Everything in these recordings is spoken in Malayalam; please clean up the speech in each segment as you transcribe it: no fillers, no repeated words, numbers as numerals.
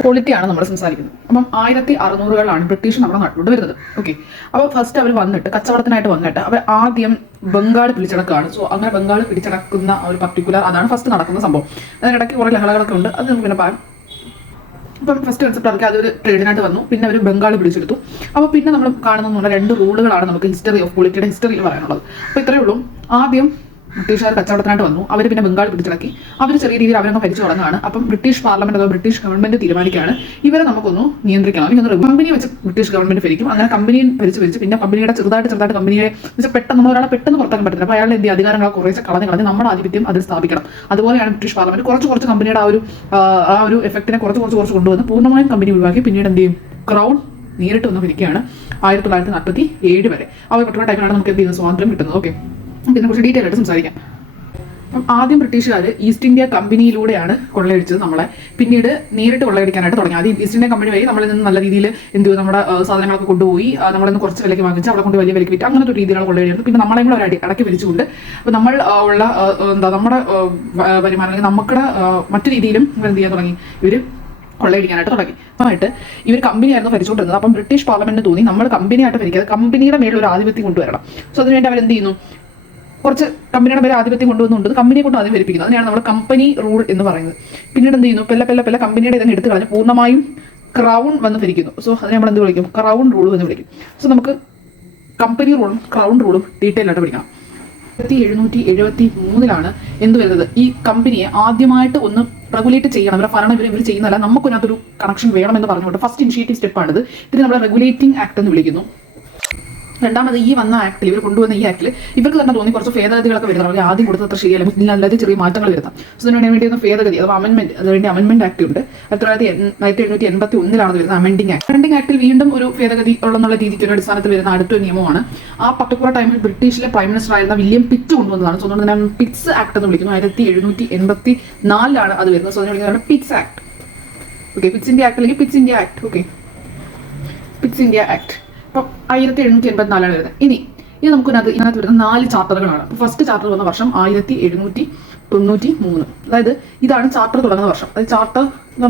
ക്വാളിറ്റിയാണ് നമ്മൾ സംസാരിക്കുന്നത്. അപ്പം 1600-കളാണ് ബ്രിട്ടീഷ് നമ്മുടെ നാട്ടിലോട്ട് വരുന്നത്. ഓക്കെ, അപ്പോൾ ഫസ്റ്റ് അവർ വന്നിട്ട് കച്ചവടത്തിനായിട്ട് വന്നിട്ട് അവർ ആദ്യം ബംഗാൾ പിടിച്ചടക്കുകയാണ്. സോ അങ്ങനെ ബംഗാൾ പിടിച്ചടക്കുന്ന ഒരു പർട്ടിക്കുലർ അതാണ് ഫസ്റ്റ് നടക്കുന്ന സംഭവം. അതിനിടയ്ക്ക് കുറേ ലഹളകളൊക്കെ ഉണ്ട്, അത് നമുക്ക് പിന്നെ പറയാം. അപ്പം ഫസ്റ്റ് കൺസെപ്റ്റ് അവർക്ക് അതൊരു ട്രേഡിനായിട്ട് വന്നു, പിന്നെ അവർ ബംഗാൾ പിടിച്ചെടുത്തു. അപ്പോൾ പിന്നെ നമ്മൾ കാണുന്ന 2 റൂളുകളാണ് നമുക്ക് ഹിസ്റ്ററി ഓഫ് പൊളിറ്റിയുടെ ഹിസ്റ്ററിയിൽ പറയാനുള്ളത്. അപ്പോൾ ഇത്രയേ ഉള്ളൂ. ആദ്യം ബ്രിട്ടീഷുകാർ കച്ചവടത്തിനായിട്ട് വന്നു, അവർ പിന്നെ ബംഗാൾ പിടിച്ചിറക്കി, അവർ ചെറിയ രീതിയിൽ അവരൊക്കെ ഭരിച്ചു തുടങ്ങുകയാണ്. അപ്പം ബ്രിട്ടീഷ് പാർലമെന്റ് അഥവാ ബ്രിട്ടീഷ് ഗവൺമെന്റ് തീരുമാനിക്കുകയാണ് ഇവരെ നമുക്കൊന്ന് നിയന്ത്രിക്കണം, അല്ലെങ്കിൽ കമ്പനി വെച്ച് ബ്രിട്ടീഷ് ഗവൺമെന്റ് ഭരിക്കും. അങ്ങനെ കമ്പനിയെ ഭരിച്ച് പിന്നെ കമ്പനിയുടെ ചെറുതായിട്ട് കമ്പനിയെ വെച്ചാൽ പെട്ടെന്ന് ഒരാളെ പെട്ടെന്ന് പുറത്താക്കാൻ പറ്റില്ല. അപ്പോൾ അയാളുടെ എന്ത് അധികാരങ്ങളെ കുറേശ്ശെ കളഞ്ഞ് നമ്മുടെ ആധിപത്യം അതിൽ സ്ഥാപിക്കണം. അതുപോലെയാണ് ബ്രിട്ടീഷ് പാർലമെന്റ് കുറച്ച് കമ്പനിയുടെ ആ ഒരു എഫക്റ്റിനെ കുറച്ച് കൊണ്ടുവന്ന് പൂർണ്ണമായും കമ്പനി ഒഴിവാക്കി പിന്നീട് എന്ത് ചെയ്യും, ക്രൗൺ നേരിട്ട് വന്ന് ഭരിക്കുകയാണ് 1947 വരെ. ആ ഒരു പർട്ടിക്കുലർ ടൈമിലാണ് നമുക്ക് എന്ത് ചെയ്യുന്നത്, സ്വാതന്ത്ര്യം കിട്ടുന്നത്. ഓക്കെ, ഇതിനെക്കുറിച്ച് ഡീറ്റെയിൽ ആയിട്ട് സംസാരിക്കാം. അപ്പം ആദ്യം ബ്രിട്ടീഷുകാർ ഈസ്റ്റ് ഇന്ത്യ കമ്പനിയിലൂടെയാണ് കൊള്ളയടിച്ചത് നമ്മളെ. പിന്നീട് നേരിട്ട് കൊള്ളയടിക്കാനായിട്ട് തുടങ്ങി. ആദ്യം ഈസ്റ്റ് ഇന്ത്യ കമ്പനി വഴി നമ്മളിൽ നിന്ന് നല്ല രീതിയിൽ എന്ത് ചെയ്യും, നമ്മുടെ സാധനങ്ങളൊക്കെ കൊണ്ടുപോയി നമ്മളിൽ നിന്ന് കുറച്ച് വിലയ്ക്ക് വാങ്ങിച്ച് അവിടെ കൊണ്ട് വലിയ വിലയ്ക്ക് വിറ്റ് അങ്ങനത്തെ ഒരു രീതിയിലാണ് കൊള്ളയടിക്കുന്നത്. പിന്നെ നമ്മളെ കൂടെ അടക്കി വലിച്ചുകൊണ്ട് അപ്പോൾ നമ്മൾ ഉള്ള നമ്മുടെ വരുമാനം അല്ലെങ്കിൽ നമ്മുടെ മറ്റു രീതിയിലും എന്ത് ചെയ്യാൻ തുടങ്ങി, ഇവർ കൊള്ളയടിക്കാനായിട്ട് തുടങ്ങി. ആയിട്ട് ഇവർ കമ്പനിയായിരുന്നു ഭരിച്ചുകൊണ്ടിരുന്നത്. അപ്പം ബ്രിട്ടീഷ് പാർലമെന്റ് തോന്നി നമ്മൾ കമ്പനിയായിട്ട് ഭരിക്കാതെ കമ്പനിയുടെ മേളിൽ ഒരു ആധിപത്യം കൊണ്ടുവരണം. സോ അതിനുവേണ്ടി അവരെന്ത് ചെയ്യുന്നു, കുറച്ച് കമ്പനിയുടെ പേര് ആധിപത്യം കൊണ്ടുവന്നുകൊണ്ട് കമ്പനിയെ കൊണ്ട് ആദ്യം ഭരിപ്പിക്കുന്നത്. അതിനാണ് നമ്മൾ കമ്പനി റൂൾ എന്ന് പറയുന്നത്. പിന്നീട് എന്ത് ചെയ്യുന്നു, പെല്ല കമ്പനിയുടെ ഇതങ്ങ് എടുത്തു കളഞ്ഞ് പൂർണ്ണമായും ക്രൗൺ വന്ന് ഭരിക്കുന്നു. സോ അതിനെ നമ്മൾ എന്ത് വിളിക്കും, ക്രൗൺ റൂൾ എന്ന് വിളിക്കും. സോ നമുക്ക് കമ്പനി റൂളും ക്രൗൺ റൂളും ഡീറ്റെയിൽ ആയിട്ട് പഠിക്കണം. 1773 എന്ത് വരുന്നത്, ഈ കമ്പനിയെ ആദ്യമായിട്ട് ഒന്ന് റെഗുലേറ്റ് ചെയ്യണം. ഇവരെ ഭരണം ഇവർ ചെയ്യുന്നതല്ല, നമുക്കൊരു കണക്ഷൻ വേണമെന്ന് പറഞ്ഞുകൊണ്ട് ഫസ്റ്റ് ഇനിഷ്യേറ്റീവ് സ്റ്റെപ്പാണിത്. ഇതിന് നമ്മൾ റെഗുലേറ്റിംഗ് ആക്ട് എന്ന് വിളിക്കുന്നു. രണ്ടാമത് ഈ വന്ന ആക്ടിൽ, ഇവർ കൊണ്ടുവന്ന ഈ ആക്ടിൽ ഇവർക്ക് തന്നെ തോന്നി കുറച്ച് ഭേദഗതികളൊക്കെ വരുന്നത്. അവർ ആദ്യം കൊടുത്തത്ര ശരിയല്ല, ഇല്ലാതെ ചെറിയ മാറ്റങ്ങൾ വരുത്താം. സോ അതിന് വേണ്ടി ഒന്ന് ഭേദഗതി അഥവാ അമെൻമെന്റ്, അതിനുവേണ്ടി അമെൻമെന്റ് ആക്ട് ഉണ്ട്. 1781 വരുന്ന അമെൻഡിംഗ് ആക്ട്. അമെൻഡിംഗ് ആക്ടിൽ വീണ്ടും ഒരു ഭേദഗതി ഉള്ള രീതിക്ക് ഒരു അടിസ്ഥാനത്തിൽ വരുന്ന അടുത്തൊരു നിയമമാണ്. ആ പർട്ടിക്കുലർ ടൈമിൽ ബ്രിട്ടീഷിലെ പ്രൈം മിനിസ്റ്റർ ആയിരുന്ന വില്യം പിറ്റ് കൊണ്ടുവന്നതാണ്. സോ അതുകൊണ്ട് തന്നെ പിറ്റ്സ് ആക്ട് എന്ന് വിളിക്കുന്നു. 1784 അത് വരുന്നത്. സോ അതിനെ വിളിക്കുന്നതാണ് Pitt's Act. Okay, Pitt's India Act അല്ലെങ്കിൽ Pitt's India Act. Okay, Pitt's India Act. അപ്പം 1784 വരുന്നത്. ഇനി ഇതിനകത്ത് വരുന്ന 4 ചാർട്ടറുകളാണ്. ഫസ്റ്റ് ചാർട്ടർ വന്ന വർഷം 1793. അതായത് ഇതാണ് ചാർട്ടർ തുടങ്ങുന്ന വർഷം. അത് ചാർട്ടർ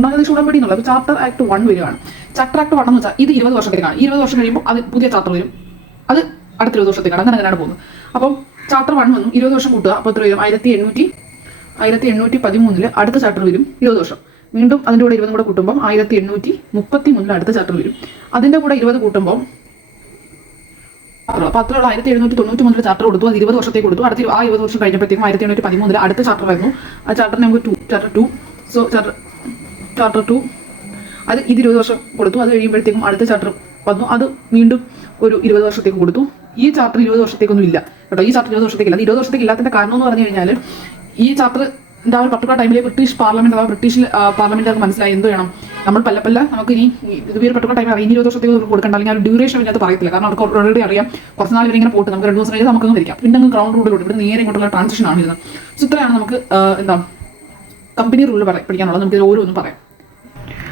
ഏകദേശം ഉടമ്പടി എന്നുള്ളത് ചാർട്ടർ ആക്ട് 1 വരികയാണ്. ചാർട്ടർ ആക്ട് 1 എന്ന് വെച്ചാൽ ഇത് 20 വർഷത്തേക്കാണ്. 20 വർഷം കഴിയുമ്പോൾ അത് പുതിയ ചാർട്ടർ വരും, അത് അടുത്ത 20 വർഷത്തേക്കാണ്. അങ്ങനെയാണ് പോകുന്നത്. അപ്പം ചാർട്ടർ 1 വന്നു, 20 വർഷം കൂട്ടുക, അപ്പോൾ എത്ര വരും, 1813 അടുത്ത ചാർട്ടർ വരും, 20 വർഷം. വീണ്ടും അതിൻ്റെ കൂടെ 20 കൂടെ കൂട്ടുമ്പോൾ 1833 അടുത്ത ചാർട്ടർ വരും. അതിൻ്റെ കൂടെ 20 കൂട്ടുമ്പോൾ അപ്പോൾ അത്രയുള്ള 1793 ചാർട്ടർ കൊടുത്തു. അത് 20 വർഷത്തേക്ക് കൊടുത്തു. അടുത്ത 20 വർഷം കഴിഞ്ഞപ്പോഴത്തേക്കും 1813 അടുത്ത ചാർട്ടർ ആയിരുന്നു. ആ ചാർട്ടർ നമുക്ക് ചാർട്ടർ 2. സോ ചാർട്ടർ 2 അത് ഇത് 20 വർഷം കൊടുത്തു. അത് കഴിയുമ്പോഴത്തേക്കും അടുത്ത ചാർട്ടർ വന്നു. അത് വീണ്ടും ഒരു 20 വർഷത്തേക്ക് കൊടുത്തു. ഈ ചാർട്ടർ 20 വർഷത്തേക്കൊന്നും ഇല്ല കേട്ടോ. ഈ ചാർട്ടർ 20 വർഷത്തേക്കില്ല. അത് 20 വർഷത്തേക്ക് ഇല്ലാത്തതിന്റെ കാരണം എന്ന് പറഞ്ഞു കഴിഞ്ഞാൽ ഈ ചാർട്ടർ ആ ഒരു പർട്ടിക്കുലർ ടൈമിലെ ബ്രിട്ടീഷ് പാർലമെന്റ് അഥവാ ബ്രിട്ടീഷ് പാർലമെന്റുകാർക്ക് മനസ്സിലായി എന്ത് വേണം, നമ്മൾ പല്ല നമുക്ക് ഇനി ഇത് ഒരു പർട്ടിക്കുലർ ടൈം ഇനി 20 വർഷത്തേക്ക് കൊടുക്കേണ്ട, അല്ലെങ്കിൽ ആ ഡ്യൂറേഷൻ ഇതിനകത്ത് പറയത്തില്ല. കാരണം അവർക്ക് ഓൾറെഡി അറിയാം കുറച്ച് നാൾ ഇവരിങ്ങനെ പോയിട്ട് നമുക്ക് 2 ദിവസം കഴിഞ്ഞാൽ നമുക്കൊന്നും വരിക്കാം. പിന്നെ അങ്ങ് ഗ്രൗണ്ട് റൂളിലോട്ട് ഇവിടെ നേരെ ഇങ്ങോട്ടുള്ള ട്രാൻസിഷൻ ആണ് ഇരുന്നത്. സോ ഇത്രയാണ് നമുക്ക് കമ്പനി റൂൾ പഠിക്കാനുള്ളത്. നമുക്ക് ഓരോന്നും പറയാം.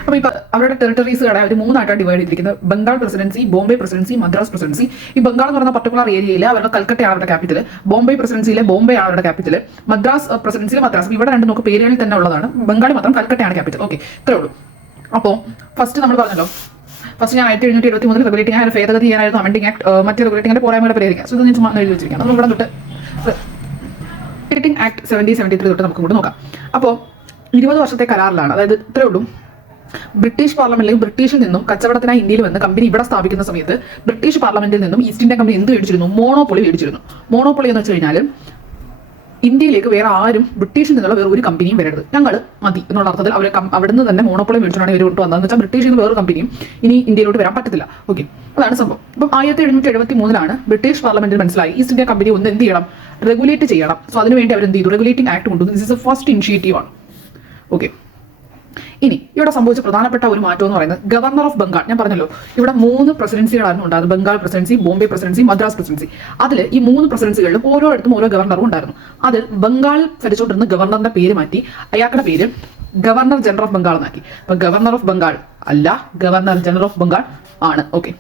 അപ്പോൾ ഇപ്പോൾ അവരുടെ ടെറിട്ടറീസ് അവർ 3 ആയിട്ടാണ് ഡിവൈഡ് ചെയ്തിരിക്കുന്നത്. Bengal presidency, Bombay presidency, Madras presidency. ഈ ബംഗാൾ എന്ന് പറയുന്ന പർട്ടിക്കുലർ ഏരിയയിൽ അവരുടെ കൽക്കട്ടയാണ് അവരുടെ ക്യാപിറ്റൽ. ബോംബെ പ്രസിഡൻസിയിലെ ബോംബെ ആണ് അവരുടെ ക്യാപിറ്റൽ. മദ്രാസ് പ്രസിഡൻസിയിലെ മദ്രാസ്. ഇവിടെ രണ്ട് നമുക്ക് പേരുകളിൽ തന്നെ ഉള്ളതാണ്. ബംഗാളിൽ മാത്രം കൽക്കട്ടയാണ് ക്യാപിറ്റൽ. ഓക്കെ, ഇത്രേ ഉള്ളൂ. അപ്പോൾ ഫസ്റ്റ് നമ്മൾ പറഞ്ഞല്ലോ, ഫസ്റ്റ് ഞാൻ 1773 റെഗുലേറ്റിംഗ് ആയ ഭേദഗതി ചെയ്യാനായിരുന്നു അമെൻഡിംഗ് ആക്ട്. മറ്റേ റെഗുലേറ്റിംഗിന്റെ പോരായ്മയുടെ പരിഹരിക്കാം. സോ ഇത് ഞാൻ എഴുതി വെച്ചിരിക്കാം. നമ്മൾ ഇവിടെ തൊട്ട് റെഗുലേറ്റിംഗ് ആക്ട് 1773 തൊട്ട് നമുക്ക് ഇങ്ങോട്ട് നോക്കാം. അപ്പോൾ 20 വർഷത്തെ കരാറിലാണ്. അതായത് ഇത്രേ ഉള്ളൂ. ബ്രിട്ടീഷ് പാർലമെന്റിൽ ബ്രിട്ടീഷിൽ നിന്നും കച്ചവടത്തിനായി ഇന്ത്യയിൽ വന്ന് കമ്പനി ഇവിടെ സ്ഥാപിക്കുന്ന സമയത്ത് ബ്രിട്ടീഷ് പാർലമെന്റിൽ നിന്നും ഈസ്റ്റ് ഇന്ത്യ കമ്പനി എന്ത് മേടിച്ചിരുന്നു, മോണോപ്പൊളി മേടിച്ചിരുന്നു. മോണോപ്പൊളി എന്ന് വെച്ച് കഴിഞ്ഞാൽ ഇന്ത്യയിലേക്ക് വേറെ ആരും ബ്രിട്ടീഷിൽ നിന്നുള്ള വേറെ ഒരു കമ്പനിയും വരരുത്, ഞങ്ങൾ മതി എന്നുള്ള അർത്ഥത്തിൽ അവർ അവിടുന്ന് തന്നെ മോണോപ്പൊളി മേടിച്ചിട്ടാണ് ഇവർ കൊണ്ട് വന്നതെന്ന് വെച്ചാൽ ബ്രിട്ടീഷിൽ നിന്ന് വേറൊരു കമ്പനിയും ഇനി ഇന്ത്യയിലോട്ട് വരാൻ പറ്റത്തില്ല. ഓക്കെ, അതാണ് സംഭവം. അപ്പം 1773 ബ്രിട്ടീഷ് പാർലമെന്റിൽ മനസ്സിലായി ഈസ്റ്റ് ഇന്ത്യ കമ്പനി ഒന്ന് എന്ത് ചെയ്യണം, റെഗുലേറ്റ് ചെയ്യണം. സോ അതിനുവേണ്ടി അവർ എന്ത് ചെയ്തു, റെഗുലേറ്റിംഗ് ആക്ട് കൊണ്ടുവന്നു. This is A first initiative ആണ്. ഓക്കെ, ഇനി ഇവിടെ സംഭവിച്ച പ്രധാനപ്പെട്ട ഒരു മാറ്റം എന്ന് പറയുന്നത് ഗവർണർ ഓഫ് ബംഗാൾ. ഞാൻ പറഞ്ഞല്ലോ ഇവിടെ 3 പ്രസിഡൻസികളായിരുന്നു ഉണ്ടായിരുന്നത്. Bengal presidency, Bombay presidency, Madras presidency. അതിൽ ഈ 3 പ്രസിഡൻസികളിലും ഓരോയിടത്തും ഓരോ ഗവർണറും ഉണ്ടായിരുന്നു. അതിൽ ബംഗാൾ ഭരിച്ചുകൊണ്ടിരുന്ന ഗവർണറിന്റെ പേര് മാറ്റി അയാളുടെ പേര് ഗവർണർ ജനറൽ ഓഫ് ബംഗാൾ എന്നാക്കി. അപ്പൊ ഗവർണർ ഓഫ് ബംഗാൾ അല്ല, ഗവർണർ ജനറൽ ഓഫ് ബംഗാൾ ആണ്. ഓക്കെ,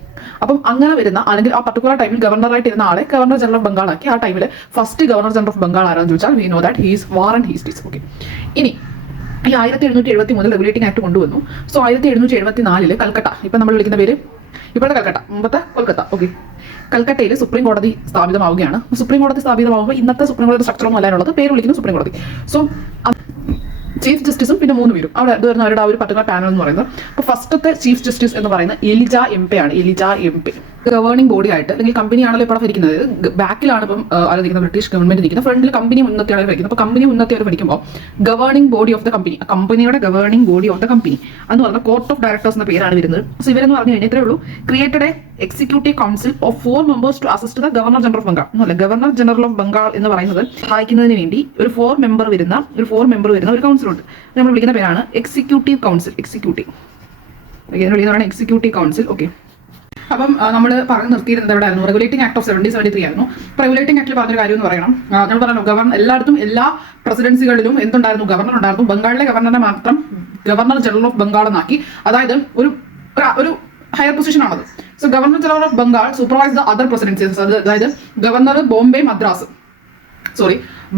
അപ്പം അങ്ങനെ വരുന്ന അല്ലെങ്കിൽ ആ പർട്ടിക്കുലർ ടൈമിൽ ഗവർണറായിട്ട് ഇരുന്ന ആളെ ഗവർണർ ജനറൽ ഓഫ് ബംഗാൾ ആക്കി. ആ ടൈമിൽ first governor general of Bengal ആരാന്ന് ചോദിച്ചാൽ we know that he's Warren Hastings. Okay, ഇനി ഈ 1773 റെഗുലേറ്റിംഗ് ആക്ട് കൊണ്ടുവന്നു. സോ 1774 കൽക്കട്ട, ഇപ്പം നമ്മൾ വിളിക്കുന്ന പേര് ഇപ്പോഴത്തെ കൽക്കട്ട, മുമ്പത്തെ കൊൽക്കത്ത, ഓക്കെ, കൽക്കട്ടയിൽ സുപ്രീം കോടതി സ്ഥാപിതമാവുകയാണ്. സുപ്രീം കോടതി സ്ഥാപിതമാകുമ്പോൾ ഇന്നത്തെ സുപ്രീം കോടതി സ്ട്രക്ചറൊന്നും അല്ലാനുള്ളത്, പേര് വിളിക്കുന്നത് സുപ്രീം കോടതി. സോ ചീഫ് ജസ്റ്റിസും പിന്നെ 3 പേരും അവിടെ വരുന്ന അവരുടെ ആ ഒരു പർട്ടിക്കുലർ പാനൽ എന്ന് പറയുന്നത്. അപ്പോൾ ഫസ്റ്റത്തെ ചീഫ് ജസ്റ്റിസ് എന്ന് പറയുന്നത് എലിജ എംപെ ആണ്. എലിജ എംപെ ഗവേണിംഗ് ബോഡി ആയിട്ട്, അല്ലെങ്കിൽ കമ്പനിയാണല്ലോ ഇപ്പോൾ ഭരിക്കുന്നത്. ബാക്കിലാണ് ഇപ്പം ആലോചിക്കുന്ന ബ്രിട്ടീഷ് ഗവൺമെന്റ് നിൽക്കുന്നത്, ഫ്രണ്ടിൽ കമ്പനി മുന്നത്തെയാണ് ഭരിക്കുന്നത്. അപ്പോൾ കമ്പനി മുന്നത്തെ ഭരിക്കുമ്പോൾ governing body of the company, കമ്പനിയുടെ governing body of the company എന്ന് പറഞ്ഞാൽ കോർട്ട് ഓഫ് ഡയറക്ടേഴ്സ് എന്ന പേരാണ് വരുന്നത്. സോ ഇവരെന്ന് പറഞ്ഞു കഴിഞ്ഞാൽ ഇത്രേ ഉള്ളൂ, created a executive council of 4 members to assist the governor general of Bengal എന്നല്ല, ഗവർണർ ജനറൽ ഓഫ് ബംഗാൾ എന്ന് പറയുന്നത് സഹായിക്കുന്നതിന് വേണ്ടി ഒരു 4 member വരുന്ന ഒരു കൗൺസിൽ ഉണ്ട്. നമ്മൾ വിളിക്കുന്ന പേരാണ് executive council. Executive council, okay. അപ്പം നമ്മൾ പറഞ്ഞു നിർത്തിയിരുന്നത് എവിടെയായിരുന്നു? റെഗുലേറ്റിംഗ് ആക്ട് ഓഫ് 1773 ആയിരുന്നു. റെഗുലേറ്റിംഗ് ആക്ടിൽ പറഞ്ഞൊരു കാര്യം എന്ന് പറയണം, നമ്മൾ പറഞ്ഞു എല്ലായിടത്തും എല്ലാ പ്രസിഡൻസികളിലും എന്തുണ്ടായിരുന്നു? ഗവർണർ ഉണ്ടായിരുന്നു. ബംഗാളിലെ ഗവർണറെ മാത്രം ഗവർണർ ജനറൽ ഓഫ് ബംഗാൾ എന്നാക്കി. അതായത് ഒരു ഹയർ പൊസിഷൻ ആണത്. So governor general of Bengal supervise the other presidencies. അതായത് ഗവർണർ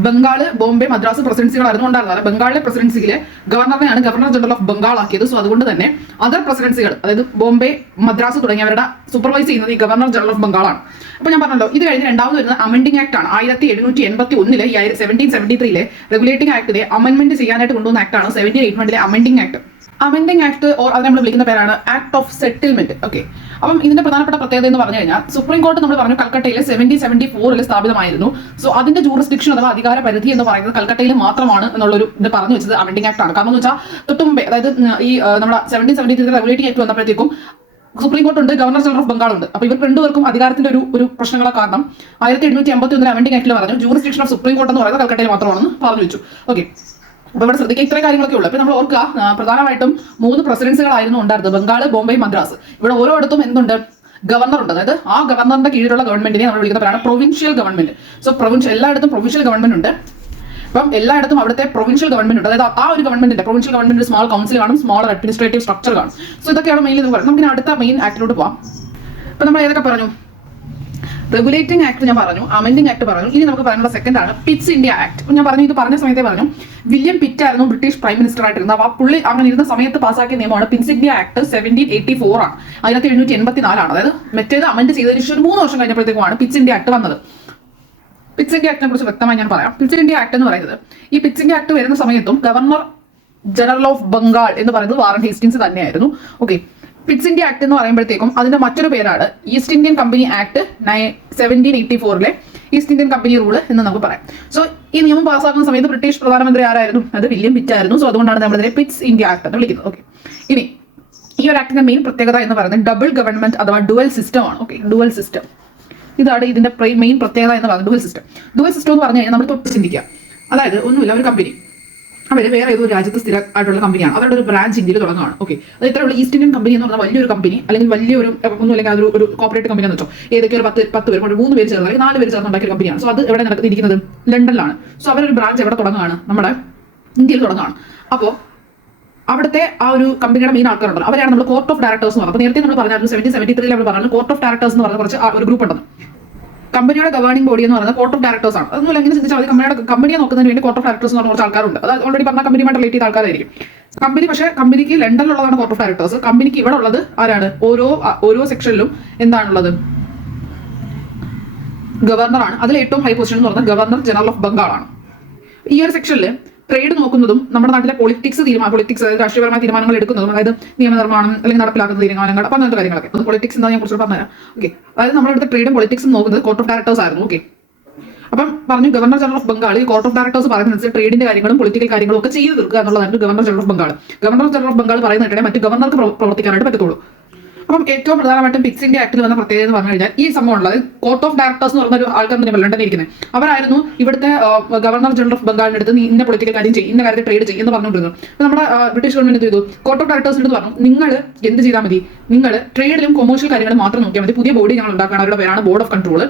ബംഗാള്, ബോംബെ, മദ്രാസ് പ്രസിഡൻസികളായിരുന്നു ഉണ്ടായിരുന്നത്. ബംഗാളിലെ പ്രസിഡൻസിയിലെ ഗവർണറിനെയാണ് ഗവർണർ ജനറൽ ഓഫ് ബംഗാൾ ആക്കിയത്. സോ അതുകൊണ്ട് തന്നെ അതർ പ്രസിഡൻസികൾ, അതായത് ബോംബെ, മദ്രാസ് തുടങ്ങിയവരുടെ സൂപ്പർവൈസ് ചെയ്യുന്നത് ഈ ഗവർണർ ജനറൽ ഓഫ് ബംഗാളാണ്. അപ്പോൾ ഞാൻ പറഞ്ഞല്ലോ, ഇത് കഴിഞ്ഞ് രണ്ടാമത് വരുന്ന അമെൻഡിംഗ് ആക്ട് ആണ്. 1781 1773 റെഗുലേറ്റിംഗ് ആക്ടിനെ അമെൻമെന്റ് ചെയ്യാനായിട്ട് കൊണ്ടുവന്ന ആക്ടാണ് 1781 amending act. Amending act or അത് നമ്മൾ വിളിക്കുന്ന പേരാണ് ആക്ട് ഓഫ് സെറ്റിൽമെന്റ്, ഓക്കെ. അപ്പം ഇതിന്റെ പ്രധാനപ്പെട്ട പ്രത്യേകത എന്ന് പറഞ്ഞു കഴിഞ്ഞാൽ, സുപ്രീം കോടതി നമ്മൾ പറഞ്ഞു കൽക്കട്ടയിൽ 1774 സ്ഥാപിതമായിരുന്നു. സോ അതിന്റെ ജൂറിസ്ഡിക്ഷൻ അഥവാ അധികാര പരിധി എന്ന് പറയുന്നത് കൽക്കട്ടയിൽ മാത്രമാണ് എന്നുള്ളൊരു ഇത് പറഞ്ഞു വെച്ചത് അമെൻഡിംഗ് ആക്ട് ആണ്. കാരണം എന്ന് വെച്ചാൽ തൊട്ടുമുമ്പേ, അതായത് ഈ നമ്മുടെ 1773 റെഗുലേറ്റിംഗ് ആക്ട് വന്നപ്പോഴത്തേക്കും സുപ്രീം കോർട്ട് ഉണ്ട്, ഗവർണർ ജനറൽ ഓഫ് ബംഗാൾ ഉണ്ട്. അപ്പോൾ ഇവർ രണ്ടുപേർക്കും അധികാരത്തിന്റെ ഒരു പ്രശ്നങ്ങളെ കാരണം 1781 അമെൻഡിംഗ് ആക്ടിൽ പറഞ്ഞു ജൂറിസ്ഡിക്ഷൻ ഓഫ് സുപ്രീം കോർട്ട് എന്ന് പറയുന്നത് കൽക്കട്ടയിൽ മാത്രമാണെന്ന് പറഞ്ഞു വെച്ചു, ഓക്കെ. അപ്പൊ ഇവിടെ ശ്രദ്ധിക്കുക, ഇത്രയും കാര്യങ്ങളൊക്കെ ഉള്ളൂ. അപ്പൊ നമ്മൾ ഓർക്കുക, പ്രധാനമായിട്ടും 3 പ്രസിഡൻസികളായിരുന്നു ഉണ്ടായിരുന്നത്, ബംഗാൾ, ബോംബെ, മദ്രാസ്. ഇവിടെ ഓരോയിടത്തും എന്തുണ്ട്? ഗവർണർ ഉണ്ട്. അതായത് ആ ഗവർണറിന്റെ കീഴിലുള്ള ഗവൺമെന്റിനെ നമ്മൾ വിളിക്കുന്ന പേരാണ് പ്രൊവിൻഷ്യൽ ഗവൺമെന്റ്. സോ എല്ലായിടത്തും പ്രൊവിൻഷ്യൽ ഗവൺമെന്റ് ഉണ്ട്. അപ്പം എല്ലായിടത്തും അവിടുത്തെ പ്രൊവിൻഷ്യൽ ഗവൺമെന്റ് ഉണ്ട്. അതായത് ആ ഒരു ഗവൺമെന്റിന്റെ പ്രൊവിൻഷ്യൽ ഗവൺമെന്റ് സ്മാൾ കൗൺസിൽ കാണും, സ്മാൾ അഡ്മിനിസ്ട്രേറ്റീവ് സ്ട്രക്ചർ കാണും. സോ ഇതൊക്കെയാണ് മെയിൻ എന്ന് പറയുന്നത്. നമുക്ക് അടുത്ത മെയിൻ ആക്ടിലോട്ട് പോവാം. അപ്പൊ നമ്മൾ ഏതൊക്കെ പറഞ്ഞു? റെഗുലേറ്റിംഗ് ആക്ട് ഞാൻ പറഞ്ഞു, അമെൻഡിംഗ് ആക്ട് പറഞ്ഞു. ഇനി നമുക്ക് പറയുന്നത് സെക്കൻഡ് ആണ് പിറ്റ്സ് ഇന്ത്യ ആക്ട്. ഞാൻ പറഞ്ഞു, ഇത് പറഞ്ഞ സമയത്തെ പറഞ്ഞു, വില്യം പിറ്റ് ആയിരുന്നു ബ്രിട്ടീഷ് പ്രൈം മിനിസ്റ്റർ ആയിട്ടിരുന്നത്. ആ പുള്ളി അങ്ങനെ ഇരുന്ന സമയത്ത് പാസ്സാക്കിയ നിയമമാണ് പിറ്റ്സ് ഇന്ത്യ ആക്ട്. 1784 ആണ്, 1784 ആണ്. അതായത് മറ്റേത് അമെൻഡ് ചെയ്തതിന് ശേഷം 3 വർഷം കഴിഞ്ഞപ്പോഴത്തേക്കുമാണ് പിറ്റ്സ് ഇന്ത്യ ആക്ട് വന്നത്. പിറ്റ്സ് ഇന്ത്യ ആക്ടിനെ കുറിച്ച് വ്യക്തമായി ഞാൻ പറയാം. പിറ്റ്സ് ഇന്ത്യ ആക്ട് എന്ന് പറയുന്നത്, ഈ പിറ്റ്സ് ഇന്ത്യ ആക്ട് വരുന്ന സമയത്തും ഗവർണർ ജനറൽ ഓഫ് ബംഗാൾ എന്ന് പറയുന്നത് വാറൻ ഹേസ്റ്റിങ്സ് തന്നെയായിരുന്നു, ഓക്കെ. പിറ്റ്സ് ഇന്ത്യ ആക്ട് എന്ന് പറയുമ്പോഴത്തേക്കും അതിന്റെ മറ്റൊരു പേരാണ് east Indian company act 1784 east Indian company rule എന്ന് നമുക്ക് പറയാം. സോ ഈ നിയമം പാസ്സാക്കുന്ന സമയത്ത് ബ്രിട്ടീഷ് പ്രധാനമന്ത്രി ആരായിരുന്നു? അത് വില്യം പിറ്റ് ആയിരുന്നു. സോ അതുകൊണ്ടാണ് നമ്മളിതിനെ പിറ്റ്സ് ഇന്ത്യ ആക്ട് എന്ന് വിളിക്കുന്നത്, ഓക്കെ. ഇനി ഈ ഒരു ആക്ടിന്റെ മെയിൻ പ്രത്യേകത എന്ന് പറയുന്നത് ഡബിൾ ഗവൺമെന്റ് അഥവാ ഡുവൽ സിസ്റ്റം ആണ്, ഓക്കെ. ഡുവൽ സിസ്റ്റം, ഇതാണ് ഇതിന്റെ മെയിൻ പ്രത്യേകത എന്ന് പറയുന്നത്. ഡുവൽ സിസ്റ്റം എന്ന് പറഞ്ഞു കഴിഞ്ഞാൽ നമ്മൾ തൊട്ട് ചിന്തിക്കുക. അതായത് ഒന്നുമില്ല, ഒരു കമ്പനി അവര് വേറെ ഏതൊരു രാജ്യത്ത് സ്ഥിരമായിട്ടുള്ള കമ്പനിയാണ്, അവരുടെ ഒരു ബ്രാഞ്ച് ഇന്ത്യയിൽ തുടങ്ങുകയാണ്, ഓക്കെ. അത് ഇത്രയുള്ള ഈസ്റ്റ് ഇന്ത്യൻ കമ്പനി എന്ന് പറഞ്ഞാൽ വലിയൊരു കമ്പനി, അല്ലെങ്കിൽ വലിയൊരു ഒന്നുമില്ലെങ്കിൽ അതൊരു കോർപ്പറേറ്റ് കമ്പനി എന്ന് വെച്ചോ. ഏതൊക്കെ ഒരു 10 പേർ, 3 പേര് ചേർന്ന്, അല്ലെങ്കിൽ 4 പേര് ചേർന്ന് ഉണ്ടാക്കിയ കമ്പനിയാണ്. സോ അത് എവിടെ നടക്കുന്നത്? ലണ്ടനിലാണ്. സോ അവരൊരു ബ്രാഞ്ച് എവിടെ തുടങ്ങുകയാണ്? നമ്മുടെ ഇന്ത്യയിൽ തുടങ്ങുകയാണ്. അപ്പോൾ അവിടുത്തെ ആ ഒരു കമ്പനിയുടെ മെയിൻ ആൾക്കാരുണ്ടല്ലോ, അവരാണ് നമ്മൾ കോർട്ട് ഓഫ് ഡയറക്ടേഴ്സ് എന്ന് പറയുന്നത്. നേരത്തെ നമ്മൾ പറഞ്ഞായിരുന്നു 1773 നമ്മൾ പറഞ്ഞു കോർട്ട് ഓഫ് ഡയറക്ടേഴ്സ് എന്ന് പറഞ്ഞ കുറച്ച് ഒരു ഗ്രൂപ്പ് ഉണ്ടെന്ന്. കമ്പനിയുടെ ഗവേണിംഗ് ബോഡി എന്ന് പറയുന്നത് കോർട്ട് ഓഫ് ഡയറക്ടേഴ്സ് ആണ്. അതൊന്നും എങ്ങനെ ചിന്തിച്ചാൽ മതി, കമ്പനിയെ നോക്കുന്നതിന് വേണ്ടി കോർട്ട് ഓഫ് ഡയറക്ടേഴ്സ് എന്ന് പറഞ്ഞ കുറച്ച് ആൾക്കാരുണ്ട്. അത് ഓൾറെഡി പറഞ്ഞ കമ്പനിയുമായിട്ട് റിലേറ്റ് ചെയ്ത ആൾക്കാരായിരിക്കും. പക്ഷേ കമ്പനിക്ക് ലണ്ടനിലുള്ളതാണ് കോർട്ട് ഓഫ് ഡയറക്ടേഴ്സ്. കമ്പനിക്ക് ഇവിടെ ഉള്ളത് ആരാണ്? ഓരോ സെക്ഷനിലും എന്താണുള്ളത്? ഗവർണറാണ്. അതിൽ ഏറ്റവും ഹൈ പൊസിഷൻ എന്ന് പറഞ്ഞാൽ ഗവർണർ ജനറൽ ഓഫ് ബംഗാൾ ആണ്. ഈ ഒരു സെക്ഷനിൽ ട്രേഡ് നോക്കുന്നതും നമ്മുടെ നാട്ടിലെ പൊളിറ്റിക്സ് അതായത് രാഷ്ട്രീയപരമായ തീരുമാനങ്ങൾ എടുക്കുന്നതും, അതായത് നിയമനിർമ്മാണം അല്ലെങ്കിൽ നടപ്പിലാക്കുന്ന തീരുമാനങ്ങൾ, അപ്പം അങ്ങനത്തെ കാര്യങ്ങളൊക്കെ. പൊളിറ്റിക്സ് എന്താ ഞാൻ കുറിച്ച് പറഞ്ഞുതരാം, ഓക്കെ. അതായത് നമ്മുടെ ട്രേഡും പൊളിറ്റിക്സും നോക്കുന്നത് കോർട്ട് ഓഫ് ഡയറക്ടേഴ്സ് ആയിരുന്നു, ഓക്കെ. അപ്പം പറഞ്ഞു ഗവർണർ ജനറൽ ഓഫ് ബംഗാൾ ഈ കോർട്ട് ഓഫ് ഡയറക്ടേഴ്സ് പറയുന്നത് ട്രേഡിന്റെ കാര്യങ്ങളും പൊളിറ്റിക്കൽ കാര്യങ്ങളും ഒക്കെ ചെയ്തു തീർക്കുക എന്നുള്ളതാണ് governor general of Bengal. Governor general of Bengal പറയുന്നതിനെ മറ്റ് ഗവർണർക്ക് പ്രവർത്തിക്കാനായിട്ട് പറ്റത്തുള്ളൂ. അപ്പം ഏറ്റവും പ്രധാനമായിട്ടും പിറ്റ്സ് ഇന്ത്യ ആക്ടിൽ വന്ന പ്രത്യേകത എന്ന് പറഞ്ഞു കഴിഞ്ഞാൽ ഈ സംഭവം ഉള്ളത് കോർട്ട് ഓഫ് ഡയറക്ടേഴ്സ് എന്ന് പറഞ്ഞ ഒരു ആൾക്കാർ തന്നെ ലണ്ടനിൽ ഇരിക്കുന്നത്. അവരായിരുന്നു ഇവിടുത്തെ ഗവർണർ ജനറൽ ഓഫ് ബംഗാളിന്റെ അടുത്ത് ഇന്ന പൊളിറ്റിക്കൽ കാര്യം ചെയ്യും, ഇന്ന കാര്യത്തിൽ ട്രേഡ് ചെയ്യും എന്ന് പറഞ്ഞുകൊണ്ടിരുന്നു. അപ്പോൾ നമ്മുടെ ബ്രിട്ടീഷ് ഗവൺമെന്റ് എന്ത് ചെയ്തു? കോർട്ട് ഓഫ് ഡയറക്ടേഴ്സിന് പറഞ്ഞു, നിങ്ങൾ എന്ത് ചെയ്താൽ മതി? നിങ്ങൾ ട്രേഡിലും കൊമേഴ്ഷ്യൽ കാര്യങ്ങളും മാത്രം നോക്കിയാൽ മതി. പുതിയ ബോഡി ഞങ്ങൾ ഉണ്ടാക്കുകയാണ്, അവരുടെ പേരാണ് ബോർഡ് ഓഫ് കൺട്രോൾ.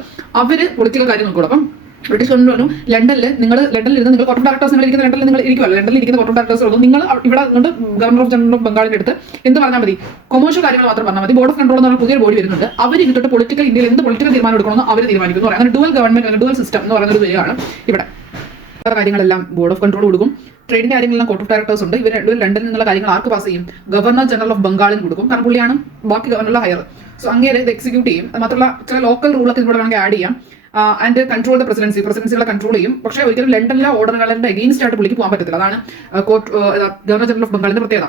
അവർ പൊളിറ്റിക്കൽ കാര്യം നോക്കുള്ളൂ. അപ്പം ബ്രിട്ടീഷ് ഗവൺമെന്റ് പറഞ്ഞു, ലണ്ടനിലിരുന്ന് നിങ്ങൾ കോർട്ട് ഓഫ് ഡയറക്ടേഴ്സ് ലണ്ടനിൽ നിങ്ങൾ ഇരിക്കുമല്ലോ, ലണ്ടനിൽ ഇരിക്കുന്ന കോർട്ട് ഓഫ് ഡയറക്ടേഴ്സ് പറഞ്ഞു, നിങ്ങൾ ഇവിടെ കൊണ്ട് ഗവർണർ ഓഫ് ജനറൽ ഓഫ് ബംഗാളിന്റെ അടുത്ത് എന്ത് പറഞ്ഞാൽ മതി? കൊമേഴ്ഷ്യൽ കാര്യങ്ങൾ മാത്രം പറഞ്ഞാൽ മതി. ബോർഡ് ഓഫ് കൺട്രോൾ എന്ന് പറഞ്ഞ പുതിയ ബോഡി വരുന്നുണ്ട്. അവർ ഇതിട്ട് പൊളിറ്റിക്കൽ ഇന്ത്യയിൽ എന്ത് പൊളിറ്റിക്കൽ തീരുമാനം എടുക്കണമെന്ന് അവർ തീരുമാനിക്കുന്നു. അങ്ങനെ ഡുവൽ ഗവൺമെന്റ്, ഡുവൽ സിസ്റ്റം എന്ന് പറയുന്ന ഒരു വരികയാണ് ഇവിടെ. കാര്യങ്ങളെല്ലാം ബോർഡ് ഓഫ് കൺട്രോൾ കൊടുക്കും. ട്രേഡിന്റെ കാര്യങ്ങളെല്ലാം കോർട്ട് ഓഫ് ഡയറക്ടേഴ്സ് ഉണ്ട്. ഇവർ ലണ്ടനിൽ നിന്നുള്ള കാര്യങ്ങൾ ആർക്ക് പാസ് ചെയ്യും? ഗവർണർ ജനറൽ ഓഫ് ബംഗാളിന് കൊടുക്കും. കാരണം പുള്ളിയാണ് ബാക്കി ഗവർണറുടെ ഹയർ. സോ അങ്ങേരെ ഇത് എക്സിക്യൂട്ട് ചെയ്യും. മാത്രമല്ല ചില ലോക്കൽ റൂളൊക്കെ ഇതിലൂടെ വേണമെങ്കിൽ ആഡ് ചെയ്യാം. ആൻഡ് കൺട്രോൾ ദ പ്രസിഡൻസികളെ കൺട്രോൾ ചെയ്യും. പക്ഷേ ഒരിക്കലും ലണ്ടനിലെ ഓർഡറുകളുടെ എഗെയിൻസ്റ്റ് ആയിട്ട് പുള്ളിക്ക് പോകാൻ പറ്റത്തില്ല. അതാണ് ഗവർണർ ജനറൽ ഓഫ് ബംഗാളിന്റെ പ്രത്യേകത.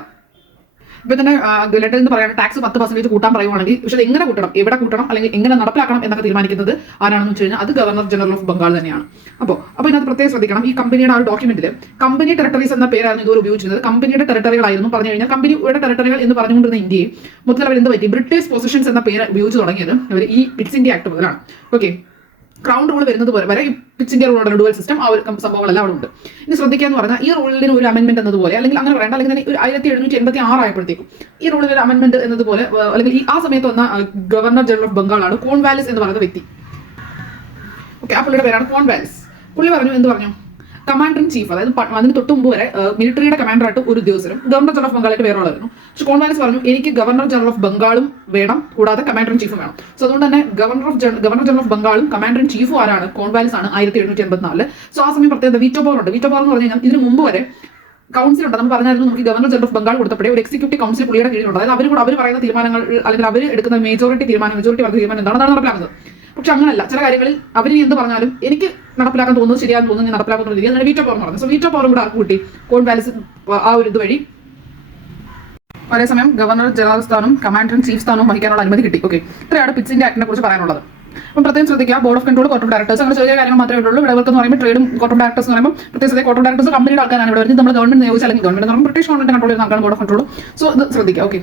ഇപ്പൊ തന്നെ ലണ്ടനിൽ നിന്ന് പറയാൻ ടാക്സ് 10% കൂട്ടാൻ പറയുവാണെങ്കിൽ, പക്ഷേ എങ്ങനെ കൂട്ടണം, എവിടെ കൂട്ടണം, അല്ലെങ്കിൽ എങ്ങനെ നടപ്പിലാക്കണം എന്നൊക്കെ തീരുമാനിക്കുന്നത് ആരാണെന്ന് വെച്ച് കഴിഞ്ഞാൽ അത് ഗവർണർ ജനറൽ ഓഫ് ബംഗാൾ തന്നെയാണ്. അപ്പോൾ ഇതിനകത്ത് പ്രത്യേകം ശ്രദ്ധിക്കണം. ഈ കമ്പനിയുടെ ആ ഒരു ഡോക്യുമെന്റിൽ കമ്പനി ടെറിട്ടറീസ് എന്ന പേരായിരുന്നു ഇതുവരെ ഉപയോഗിച്ചിരുന്നത്. കമ്പനിയുടെ ടെറിട്ടറികളായിരുന്നു. പറഞ്ഞു കഴിഞ്ഞാൽ കമ്പനിയുടെ ടെറിട്ടറികൾ എന്ന് പറഞ്ഞുകൊണ്ടിരുന്ന ഇന്ത്യയെ മൊത്തത്തിൽ അവർ എന്ത് പറ്റി, ബ്രിട്ടീഷ് പൊസിഷൻസ് എന്ന പേര് ഉപയോഗിച്ച് തുടങ്ങിയത് അവർ ഈ പിറ്റ്സ് ഇന്ത്യ ആക്ട് മുതലാണ്. ഓക്കെ, ക്രൗൺ റൂൾ വരുന്നത് വരെ പിറ്റ്സ് ഇന്ത്യ റൂളുടെ ഡുവൽ സിസ്റ്റം ആ ഒരു സംഭവങ്ങളെല്ലാം അവിടെ ഉണ്ട്. ഇനി ശ്രദ്ധിക്കാന്ന് പറഞ്ഞാൽ ഈ റൂളിന് ഒരു അമെന്റ്മെന്റ് എന്നതുപോലെ, അല്ലെങ്കിൽ അങ്ങനെ പറയണ്ട, അല്ലെങ്കിൽ ഒരു 1786 ആയപ്പോഴത്തേക്കും ഈ റൂളിൽ ഒരു അമെന്റ്മെന്റ് എന്നതുപോലെ, അല്ലെങ്കിൽ ആ സമയത്ത് വന്ന ഗവർണർ ജനറൽ ഓഫ് ബംഗാളാണ് കോൺവാലിസ് എന്ന് പറയുന്ന വ്യക്തി. ഓക്കെ, ആ പുള്ളിയുടെ പേരാണ് കോൺവാലിസ്. പുള്ളി പറഞ്ഞു, എന്ത് പറഞ്ഞു, കമാൻഡർ ഇൻ ചീഫ്, അതായത് അതിന് തൊട്ട് മുമ്പ് വരെ മിലിറ്ററിയുടെ കമാൻഡറായിട്ട് ഒരു ഉദ്യോഗസ്ഥരും ഗവർണർ ജനറൽ ഓഫ് ബംഗാളായിട്ട് വേറെ ആളായിരുന്നു. പക്ഷേ കോൺവാലിസ് പറഞ്ഞു, എനിക്ക് ഗവർണർ ജനറൽ ഓഫ് ബംഗാളും വേണം, കൂടാതെ കമാൻഡർ ഇൻ ചീഫും വേണം. സോ അതുകൊണ്ട് തന്നെ ഗവർണർ ജനറൽ ഓഫ് ബംഗാളും കമാൻഡർ ഇൻ ചീഫും ആരാണ്? കോൺവാലിസ് ആണ് 1784. സോ ആ സമയം പ്രത്യേകത വീറ്റോ പവർ ഉണ്ട്. വീറ്റോ പവർ എന്ന് പറഞ്ഞു കഴിഞ്ഞാൽ ഇതിന് മുമ്പ് വരെ കൗൺസിൽ ഉണ്ട്. നമ്മൾ പറഞ്ഞായിരുന്നു, നമുക്ക് ഗവർണർ ജനറൽ ഓഫ് ബംഗാൾ കൊടുത്തപ്പോഴേ ഒരു എക്സിക്യൂട്ടീവ് കൗൺസിൽ പുള്ളിയുടെ കീഴിലുണ്ട്. അതായത് അവർ പറയുന്ന തീരുമാനങ്ങൾ, അല്ലെങ്കിൽ അവർ എടുക്കുന്ന മെജോറിറ്റി പറഞ്ഞ തീരുമാനം എന്താണ് നടപ്പിലാക്കുന്നത്. പക്ഷെ അങ്ങനല്ല, ചില കാര്യങ്ങളിൽ അവർ എന്ത് പറഞ്ഞാലും എനിക്ക് നടപ്പിലാക്കാൻ തോന്നുന്നത് ശരിയാണെന്ന് തോന്നുന്നു, നടപ്പിലാക്കുന്ന രീതി അതാണ് വീറ്റോ പവർ എന്ന് പറയുന്നത്. സോ വീറ്റോ പവറും കൂടെ ആർക്ക് കൂട്ടി? കോൺവാലിസ് ആ ഒരു ഇത് വഴി അതേസമയം ഗവർണർ ജനറൽ സ്ഥാനവും കമാൻഡർ ഇൻ ചീഫ് സ്ഥാനവും വഹിക്കാനുള്ള അനുമതി കിട്ടി. ഓക്കെ, ഇത്രയാണ് പിറ്റ്സ് ഇന്ത്യ ആക്ടിനെ കുറിച്ച് പറയാനുള്ളത്. അപ്പം പ്രത്യേകം ശ്രദ്ധിക്കുക, board of control, court of directors, അങ്ങനെ ചെറിയ കാര്യങ്ങൾ മാത്രമേ ഉള്ളൂ. ഇടവർക്ക് എന്ന് പറയുമ്പോൾ ട്രേഡും കോർട്ട് ഓഫ് ഡയറക്ടേഴ്സ് എന്ന് പറയുമ്പോൾ പ്രത്യേകിച്ച് കോർട്ട് ഓഫ് ഡയറക്ടേഴ്സ് കമ്പനിയുടെ ആൾക്കാരാണ് ഇവിടെ വരുന്നത്. നമ്മൾ ഗവൺമെന്റ് നിയോഗിച്ചാൽ, അല്ലെങ്കിൽ ഗവൺമെന്റ് എന്ന് പറയുമ്പോൾ ബ്രിട്ടീഷ് ഗവൺമെന്റ് കൺട്രോൾ ചെയ്യുന്ന ആൾക്കാണ് ബോർഡ് ഓഫ് കൺട്രോൾ. സോ ഇത് ശ്രദ്ധിക്കുക. ഓക്കെ.